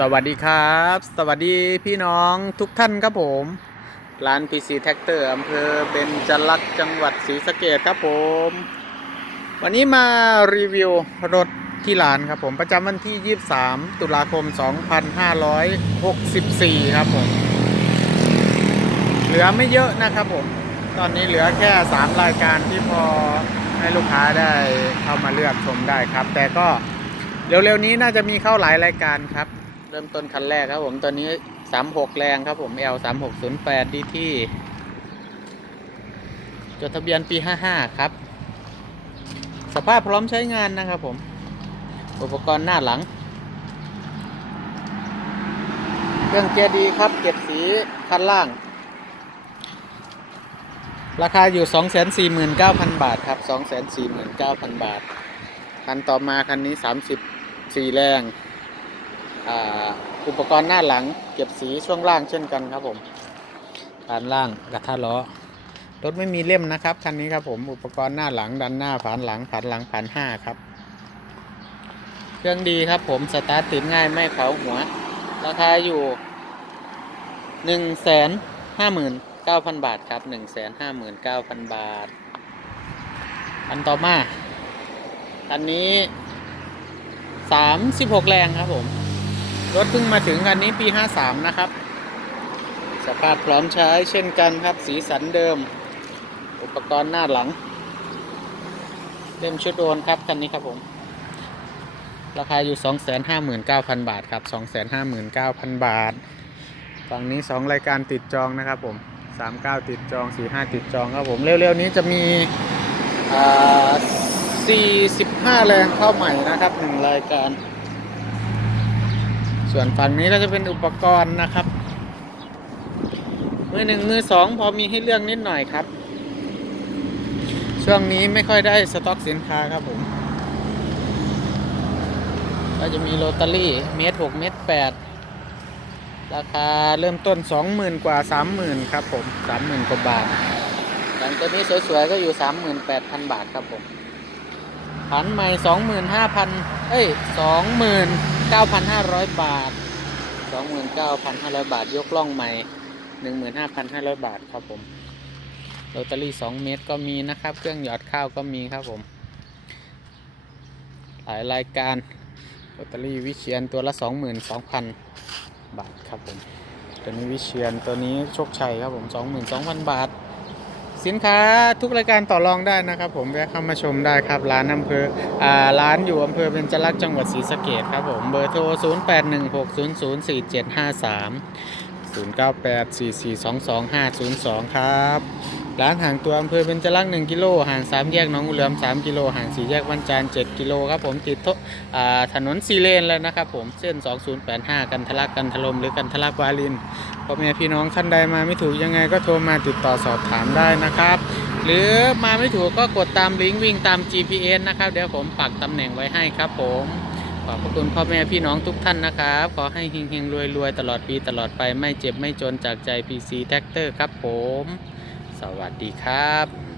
สวัสดีครับ สวัสดีพี่น้องทุกท่านครับผม ร้าน PC t r a c t o r อำเภอเบญจลักษณ์จังหวัดศรีสะเกษครับผม วันนี้มารีวิวรถที่ร้านครับผมประจำวันที่ 23 ตุลาคม 2564 ครับผม เหลือไม่เยอะนะครับผม ตอนนี้เหลือแค่ 3 รายการที่พอให้ลูกค้าได้เข้ามาเลือกชมได้ครับ แต่ก็เร็วๆนี้น่าจะมีเข้าหลายรายการครับ เริ่มต้นคันแรกครับผมตัวนี้36แรงครับผม L 3608 DT จดทะเบียนปี55ครับ สภาพพร้อมใช้งานนะครับผม อุปกรณ์หน้าหลัง เครื่องเกียร์ดีครับ เก็บสีคันล่าง ราคาอยู่ 249,000 บาทครับ 249,000 บาท คันต่อมาคันนี้ 34 แรง อุปกรณ์หน้าหลัง เก็บสีช่วงล่างเช่นกันครับผมฐานล่างกระทะล้อรถไม่มีเล่มนะครับคันนี้ครับผมอุปกรณ์หน้าหลังดันหน้าฝานหลังฝานหลังฝานห้าครับ เครื่องดีครับผมสตาร์ทติดง่ายไม่เผาหัว ราคาอยู่หนึ่งแสนห้าหมื่นเก้าพันบาทครับหนึ่งแสนห้าหมื่นเก้าพันบาท อันต่อมาอันนี้สามสิบหกแรงครับผม รถเพิ่งมาถึงคันนี้ปี 53 นะครับ สภาพพร้อมใช้เช่นกันครับ สีสันเดิม อุปกรณ์หน้าหลังเล่มชุดโอนครับคันนี้ครับผม ราคาอยู่ 259,000 บาทครับ 259,000 บาท ฝั่งนี้ 2 รายการติดจองนะครับผม 39 ติดจอง 45 ติดจองครับผม เร็วๆนี้จะมี45 แรงเข้าใหม่นะครับ 1 รายการ ส่วนฝั่งนี้ก็จะเป็นอุปกรณ์นะครับ มือหนึ่งมือสองพอมีให้เลือกนิดหน่อยครับ ช่วงนี้ไม่ค่อยได้สต็อกสินค้าครับผม ก็จะมีโรตารี่เมตรหกเมตรแปดราคาเริ่มต้นสองหมื่นกว่าสามหมื่นครับผมสามหมื่นกว่าบาทอย่างตัวนี้สวยๆก็อยู่สามหมื่นแปดพันบาทครับผม ผันใหม่สองหมื่นห้าพันเอ้ยสองหมื่น9,500บาท29,500บาท ยกล่องใหม่15,500บาทครับผมโรตารี่2เมตรก็มีนะครับ เครื่องหยอดข้าวก็มีครับผม หลายรายการโรตารี่วิเชียนตัวละ22,000บาทครับผม ตัวนี้วิเชียนตัวนี้โชคชัยครับผม22,000บาท สินค้าทุกรายการต่อรองได้นะครับ ผมแวะเข้ามาชมได้ครับ ร้านอำเภออ่าร้านอยู่อำเภอเบญจลักษณ์จังหวัดศรีสะเกษครับผมเบอร์โทร 0816004753 0984422502 ครับ ร้านห่างตัวอำเภอเบญจลักษ์1กิโลห่าง 3 แยกหน้องเหลือม 3 กิโลห่าง 4 แยกวันจาน7กิโลครับผมติดถนนซีเลนเลยนะครับผมเส้น 2085 กันทะลักกันทะลมหรือกันทะลักวาลินพ่อแม่พี่น้องท่านใดมาไม่ถูกยังไงก็โทรมาติดต่อสอบถามได้นะครับหรือมาไม่ถูกก็กดตามลิงก์วิ่งตาม GPS นะครับ เดี๋ยวผมปักตำแหน่งไว้ให้ครับผม ขอบพระคุณพ่อแม่พี่น้องทุกท่านนะครับ ขอให้เฮงๆรวยๆ ตลอดปีตลอดไปไม่เจ็บไม่จนจากใจ PC t r a c t o r ครับผม สวัสดีครับ